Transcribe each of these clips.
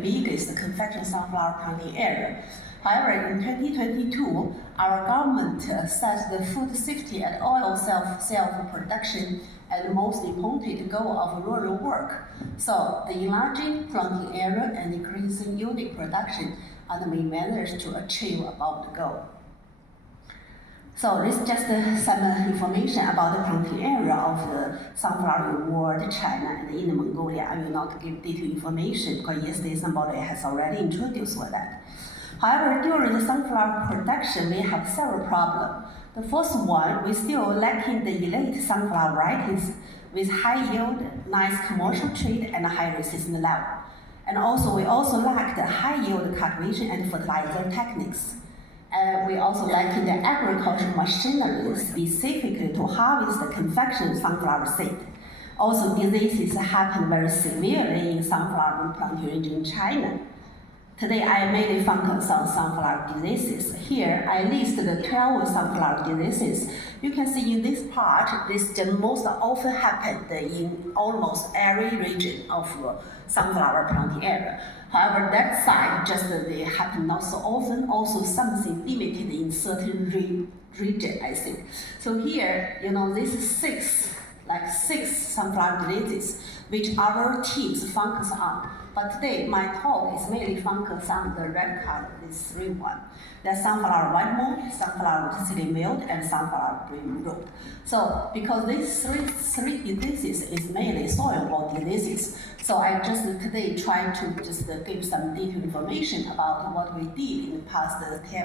biggest confection sunflower planting area. However, in 2022, our government set the food safety and oil self-production as the most important goal of rural work. So, the enlarging planting area and increasing unit production are the main measures to achieve above the goal. So this is just some information about the planting area of the sunflower in world, China, and in Mongolia. I will not give detailed information because yesterday somebody has already introduced that. However, during the sunflower production, we have several problems. The first one, we still lacking the elite sunflower varieties with high yield, nice commercial trade, and high resistance level. And also, we also lack the high yield cultivation and fertilizer techniques. We also lack the agricultural machinery specifically to harvest the confection sunflower seed. Also, diseases happen very severely in sunflower planting region in China. Today, I mainly focus on sunflower diseases. Here, I list the 12 sunflower diseases. You can see in this part, this the most often happened in almost every region of sunflower planting area. However, that side just they happen not so often, also something limited in certain region, I think. So here, this is six sunflower diseases which our teams focus on. But today, my talk is mainly focused on the red color, this three one. That's sunflower white mold, sunflower verticillium wilt, and sunflower brim root. So, because these three diseases is mainly soil-borne diseases, so I just today try to just give some detailed information about what we did in the past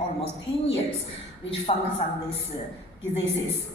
almost 10 years, which focus on these diseases.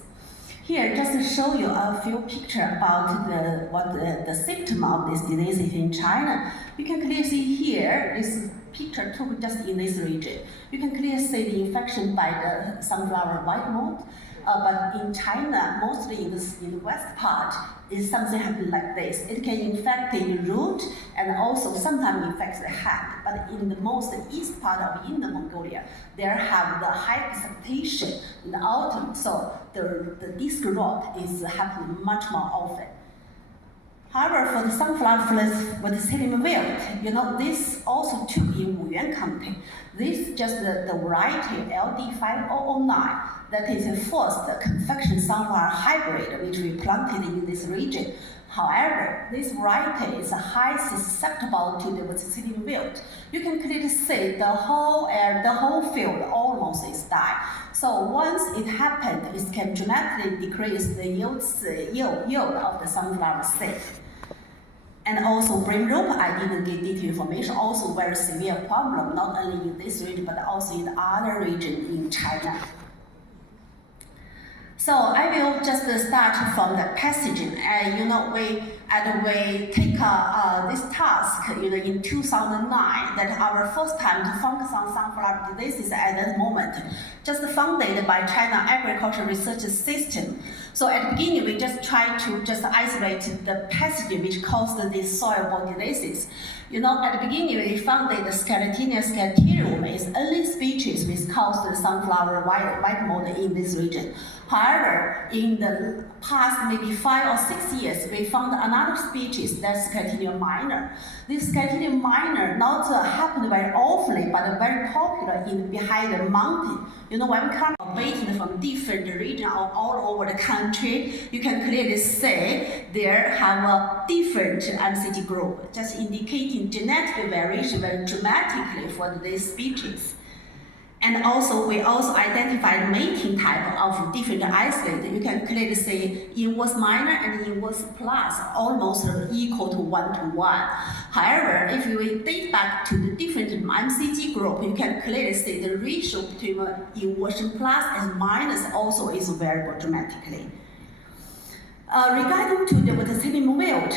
Here, just to show you a few pictures about the symptom of this disease in China. You can clearly see here, this picture took just in this region. You can clearly see the infection by the sunflower white mold. But in China, mostly in the west part, is something happen like this. It can infect the root and also sometimes infect the head. But in the most east part of Inner Mongolia, there have the high precipitation in the autumn, so the disc rot is happening much more often. However, for the sunflower verticillium wilt, this also took in Wuyuan County. This is just the variety LD5009 that is the first confection sunflower hybrid which we planted in this region. However, this variety is highly susceptible to the verticillium wilt. You can clearly see the whole field almost is died. So once it happened, it can dramatically decrease the yield of the sunflower seed. And also brim root, I didn't get detailed information, also very severe problem, not only in this region, but also in other regions in China. So I will just start from the passaging. We take this task, in 2009, that our first time to focus on sunflower diseases at that moment, just funded by China Agricultural Research System. So at the beginning, we just try to just isolate the pathogen which caused these soil-borne diseases. At the beginning, we found that the Sclerotinia scaterium is only species which caused the sunflower white mold in this region. However, in the past maybe 5 or 6 years, we found another species, that's Sclerotinia minor. This Sclerotinia minor not happened very often, but very popular behind the mountain. When we come waiting from different regions all over the country, you can clearly see there have a different MCT group, just indicating genetic variation very dramatically for this species. And also, we also identified mating type of different isolate. You can clearly see inverse minor and inverse plus almost equal to 1:1. However, if we date back to the different MCT group, you can clearly see the ratio between inversion plus and minus also is variable dramatically. Regarding to the verticillium wilt,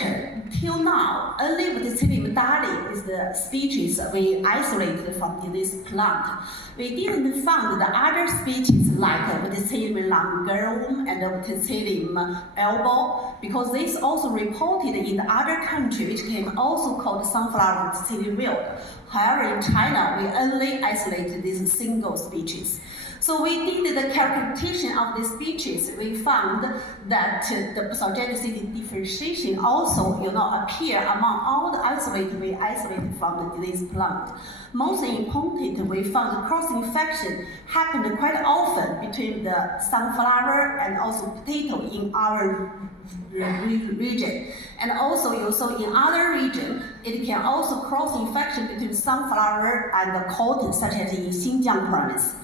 till now, only verticillium dali is the species we isolated from this plant. We didn't find the other species like verticillium langorum and verticillium elbow, because this also reported in the other country, which can also called sunflower verticillium wilt. However, in China, we only isolated this single species. So we did the calculation of the species. We found that the pathogenicity differentiation also, appear among all the isolated from the disease plant. Most important, we found cross-infection happened quite often between the sunflower and also potato in our region. And also you saw in other region, it can also cross-infection between sunflower and the cotton, such as in Xinjiang province.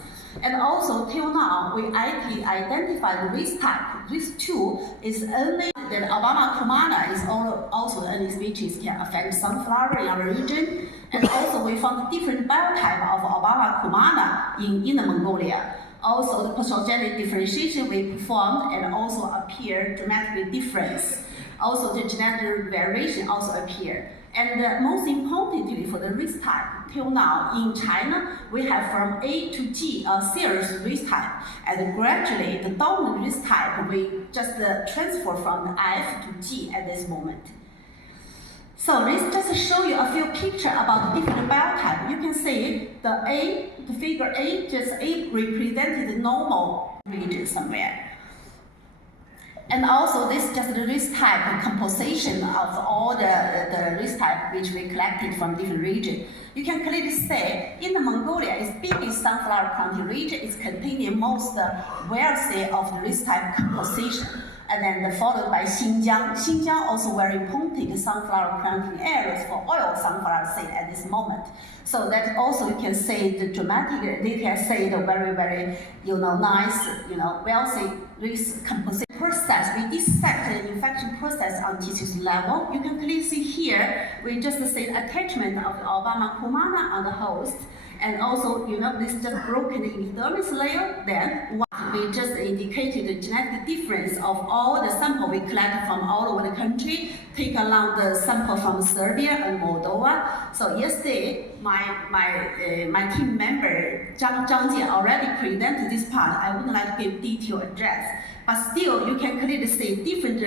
And also till now, we actually identified the risk type. Risk 2 is only that Obama cumana is also only species can affect sunflower in our region. And also we found different biotype of Obama cumana in Inner Mongolia. Also the pathogenic differentiation we performed and also appear dramatically difference. Also the genetic variation also appear. And most importantly for the risk type, till now in China, we have from A to G a series risk type. And gradually the dominant risk type we just transfer from F to G at this moment. So let's just show you a few pictures about different biotype. You can see the figure A, just A represented the normal region somewhere. And also this is just the risk type composition of all the risk type which we collected from different regions. You can clearly say in the Mongolia, its biggest sunflower planting region is containing most wealthy of the risk type composition. And then followed by Xinjiang. Xinjiang also very important sunflower planting areas for oil sunflower seed at this moment. So that also you can say the dramatic, they can say the very, very, nice, wealthy risk composition process. We dissect the infection process on tissues level. You can clearly see here, we just say the attachment of the Obama cumana on the host. And also, this is just broken epidermis layer. Then we just indicated the genetic difference of all the sample we collected from all over the country. Take along the sample from Serbia and Moldova. So yesterday, my team member Zhang Jie already presented this part. I wouldn't like to give detailed address. But still, you can clearly see different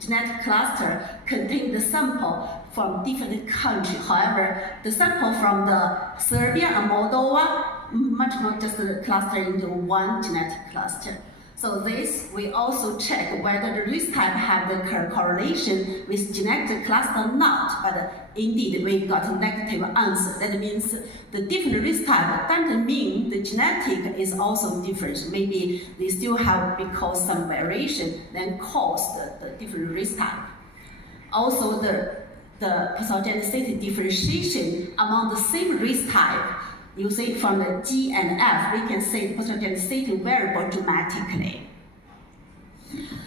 genetic cluster contain the sample from different countries. However, the sample from the Serbia and Moldova much more just cluster into one genetic cluster. So this, we also check whether the risk type have the correlation with genetic cluster or not, but indeed we got a negative answer. That means the different risk type doesn't mean the genetic is also different. Maybe they still have, because some variation, then cause the different risk type. Also the pathogenicity differentiation among the same risk type, you see from the G and F, we can see the pathogenicity variable dramatically.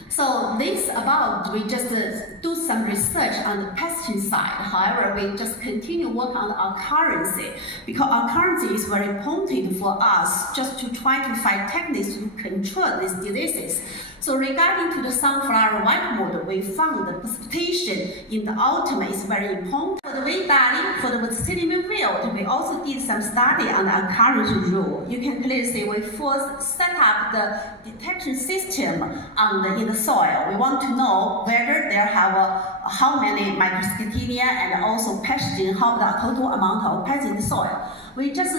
So this about, we just do some research on the pathogen side. However, we just continue work on the occurrence, because occurrence is very important for us just to try to find techniques to control these diseases. So regarding to the sunflower white model, we found the precipitation in the autumn is very important. For the for the Scenerio field, we also did some study on the occurrence rule. You can clearly see we first set up the detection system in the soil. We want to know whether there have how many microscopinia and also pathogen, how the total amount of pathogen in the soil. We just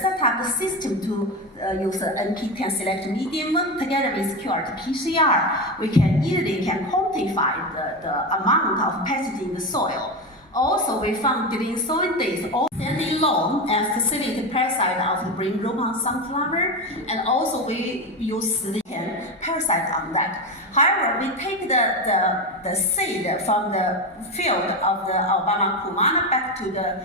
set up the system to use the NP10 select medium together with QRT-PCR. We can easily quantify the amount of pathogen in the soil. Also, we found during sowing days, all standing long and facilitate parasite of the brain root on sunflower, and also we use the parasite on that. However, we take the seed from the field of the Obama cumana back to the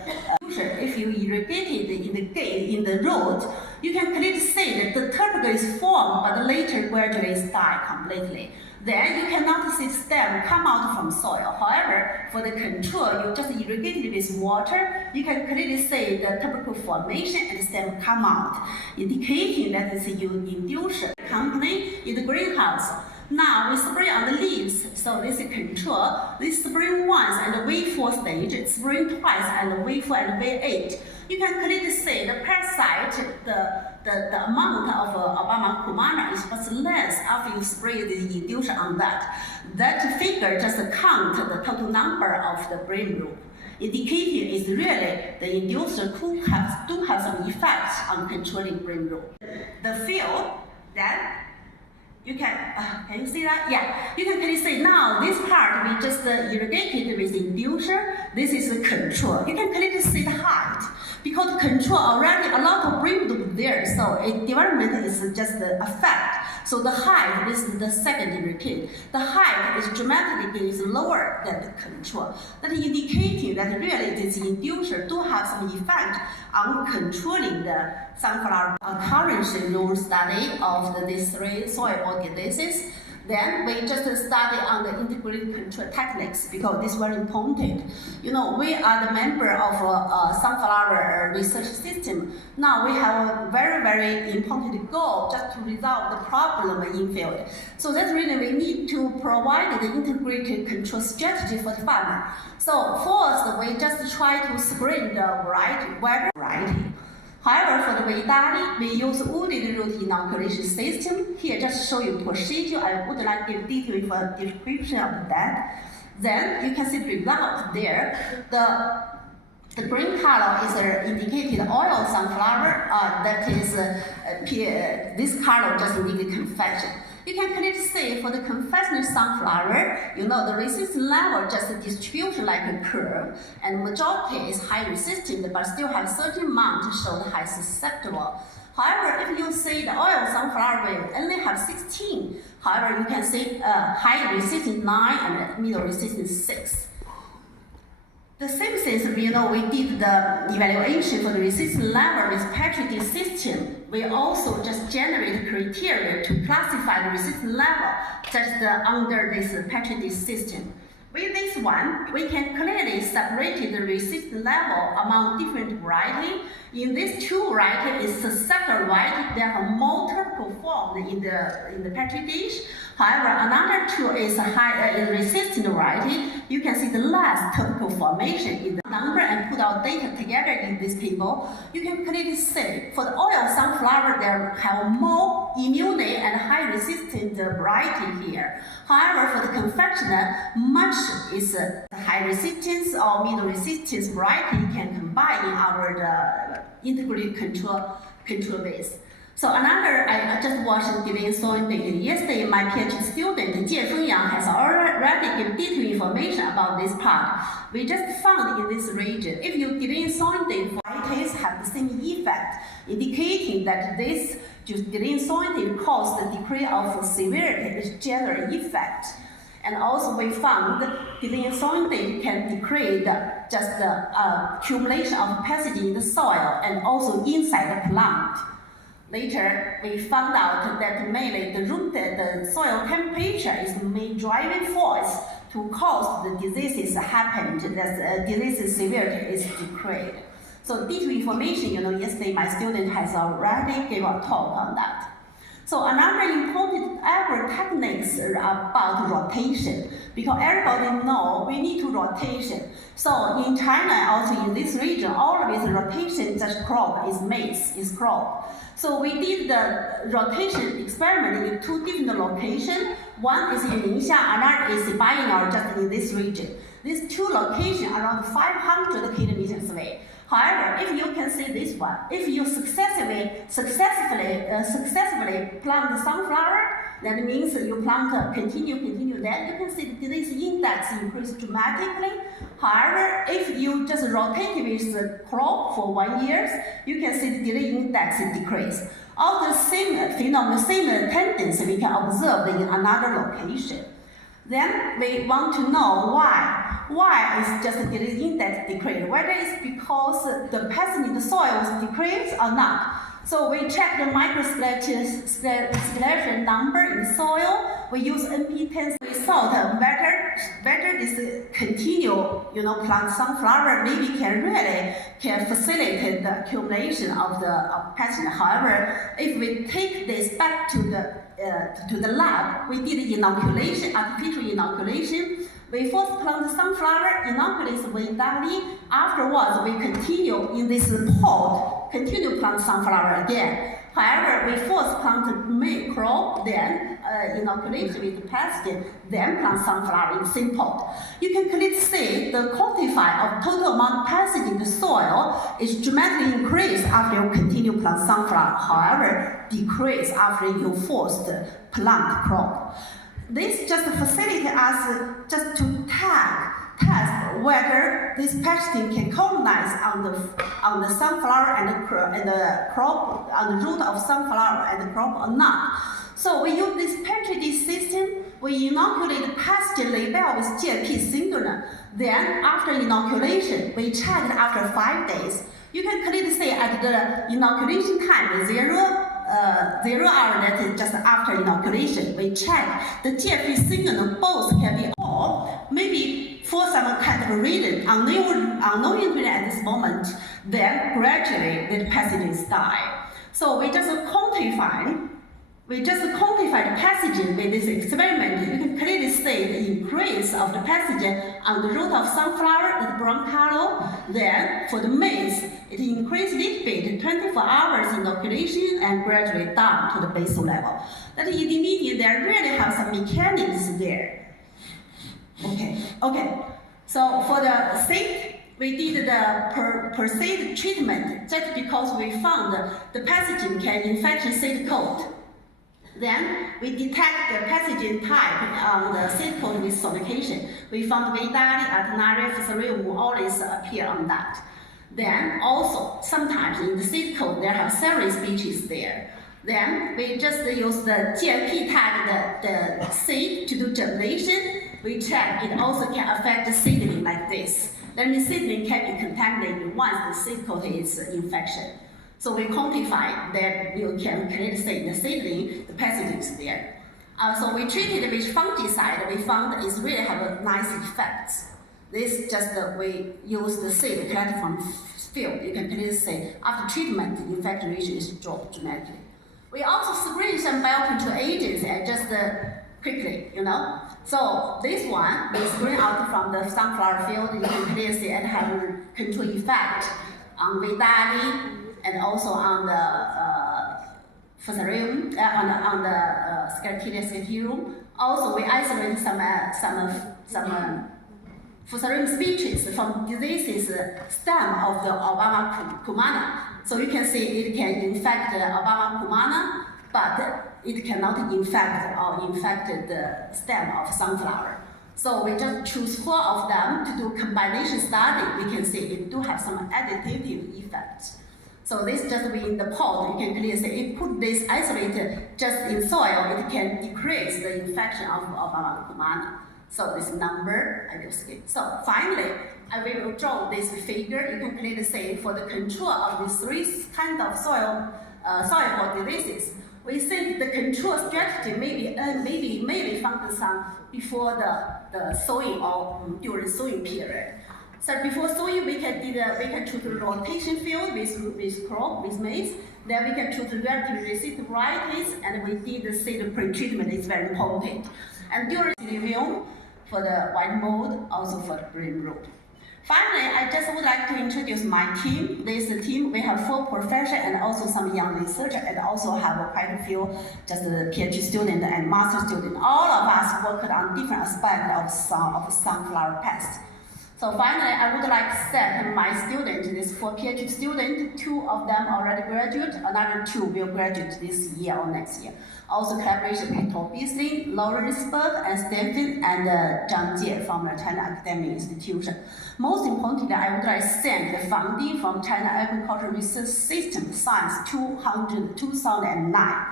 if you irrigate it in the root, you can clearly see that the tubercle is formed, but later gradually is die completely. Then you cannot see stem come out from soil. However, for the control, you just irrigate it with water. You can clearly see the tubercle formation and stem come out, indicating that it's you induce company in the greenhouse. Now we spray on the leaves, so this is control. We spray once and wait for stage, spray twice and wait for and wait 8. You can clearly see the parasite, the amount of Obama cumana is much less after you spray the inducer on that. That figure just count the total number of the brain root. indicating is really the inducer do have some effects on controlling brain root. The field, then you can you see that? Yeah, you can clearly say now this part we just irrigated with inducer. This is the control. You can clearly see the height because control already a lot of brain loop there. So development is just the effect. So the height, this is the second indicate. The height is dramatically lower than the control. That is indicating that really this inducer do have some effect on controlling the sunflower occurrence rule study of these three soil diseases. Then we just study on the integrated control techniques because this is very important. You know, we are the member of Sunflowerr research system. Now we have a very, very important goal just to resolve the problem in field. So that's really we need to provide the integrated control strategy for the farmer. So first, we just try to screen the wider variety. However, for the Bayannur, we use wooded root inoculation system. Here, just show you procedure. I would like to give detailed description of that. Then you can see the result there. The green color is indicated oil sunflower. That is this color just indicates confection. You can clearly see for the confectionery sunflower, you know, the resistance level just distribution like a curve, and majority is high resistant, but still have certain amount to show the high susceptible. However, if you see the oil sunflower, we only have 16. However, you can see high resistance 9 and middle resistance 6. The same thing, you know, we did the evaluation for the resistance level with Petri system. We also just generate criteria to classify the resistance level just under this Petri system. With this one, we can clearly separate the resistance level among different varieties. In these two varieties, it's a separate variety that have more typical form in the Petri dish. However, another two is a high resistant variety. You can see the less typical formation in the number and put our data together in this table. You can clearly see for the oil sunflower, there have more immune and high resistant variety here. However, for the confectioner, much is high resistance or middle resistance variety can combine in our integrated control base. So another, I just watched giving soil data yesterday. My PhD student Jie Fengyang has already given detailed information about this part. We just found in this region, if you giving soil data, varieties have the same effect, indicating that this giving soil data cause the degree of severity is general effect. And also we found giving soil data can decrease just the accumulation of opacity in the soil and also inside the plant. Later, we found out that mainly the soil temperature is the main driving force to cause the diseases happen, that disease severity is decreased. So detailed information, you know, yesterday my student has already gave a talk on that. So another important agro techniques are about rotation, because everybody know we need to rotation. So in China, also in this region, always rotation just crop is maize, is crop. So we did the rotation experiment in two different locations. One is in Ningxia, another is Bayannur, just in this region. These two locations around 500 kilometers away. However, if you can see this one, if you successfully plant the sunflower, that means you plant continue, then you can see the disease index increase dramatically. However, if you just rotate with the crop for 1 year, you can see the disease index decrease. All the same phenomenon, same tendency we can observe in another location. Then we want to know why. Why is just the disease index decreased? Whether it's because the opacity in the soil is decreased or not. So we check the microscleration number in the soil. We use NP10 result whether this continue, you know, plant sunflower maybe can facilitate the accumulation of the opacity. However, if we take this back to the lab, we did inoculation, artificial inoculation. We first plant the sunflower, inoculate with daily. Afterwards, we continue in this pot, continue plant sunflower again. However, we first plant the main crop, then inoculated with the pathogen, then plant sunflower in the same pot. You can clearly see the quantify of total amount of pathogen in the soil is dramatically increased after you continue plant sunflower, however, decrease after you forced plant crop. This just facilitates us just to test whether this pathogen can colonize on the sunflower and the crop, on the root of sunflower and the crop or not. So we use this petri dish system. We inoculate the pathogen label with GMP syndrome. Then after inoculation, we check it after 5 days. You can clearly see at the inoculation time, 0 hour, that is just after inoculation. We check the GMP signal both can be or maybe for some kind of reason, unknown reason at this moment, then gradually the pathogens die. So we just quantify the pathogen with this experiment. You can clearly see the increase of the pathogen on the root of sunflower, the brown color. Then for the maize, it increased a little bit, 24 hours inoculation and gradually down to the basal level. That in the median, there really have some mechanisms there. Okay. So for the seed, we did the per seed treatment just because we found the pathogen can infect seed coat. Then we detect the pathogen type on the seed coat with sonication. We found Bayannur, Bayannur, Scenerio, all these appear on that. Then also, sometimes in the seed coat, there are several species there. Then we just use the GMP tag the seed to do germination. We check it also can affect the seedling like this. Then the seedling can be contaminated once the seed coat is infection. So we quantify that you can clearly see the seedling, the pathogens there. So we treated with fungicide. We found it really have a nice effect. This just we use the seed collected from field. You can clearly see after treatment, the infection ratio is dropped dramatically. We also screen some biocontrol agents and just quickly, So this one we screen out from the sunflower field. You can clearly see it have a control effect on Bayannur and also on the Fusarium, on the Scenerio. Also, we isolate some Fusarium species from diseases stem of the Obama cumana. So you can see it can infect the Obama cumana, but it cannot infect the stem of sunflower. So we just choose 4 of them to do combination study. We can see it do have some additive effect. So this just be in the pot. You can clearly see it put this isolated just in soil. It can decrease the infection of Obama cumana. So this number I will skip. So finally, I will draw this figure. You can clearly see for the control of these 3 kinds of soil-borne diseases. We think the control strategy maybe found some before the sowing or during sowing period. So before sowing, we can choose the rotation field with crop, with maize. Then we can choose the relatively resistant varieties, and we did the seed pre-treatment. It's very important. And during Scenerio, for the white mold, also for the green root. Finally, I just would like to introduce my team. This team, we have 4 professors and also some young researchers, and also have quite a few just the PhD student and master student. All of us worked on different aspects of sunflower pest. So finally, I would like to thank my students, these 4 PhD students. 2 of them already graduate, another 2 will graduate this year or next year. Also collaboration with Tom Beasley, Lawrenceburg, and Stanford, and Zhang Jie from the China Academic Institution. Most importantly, I would like to thank the funding from China Agricultural Research System Science 2009.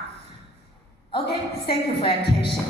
Okay, thank you for your attention.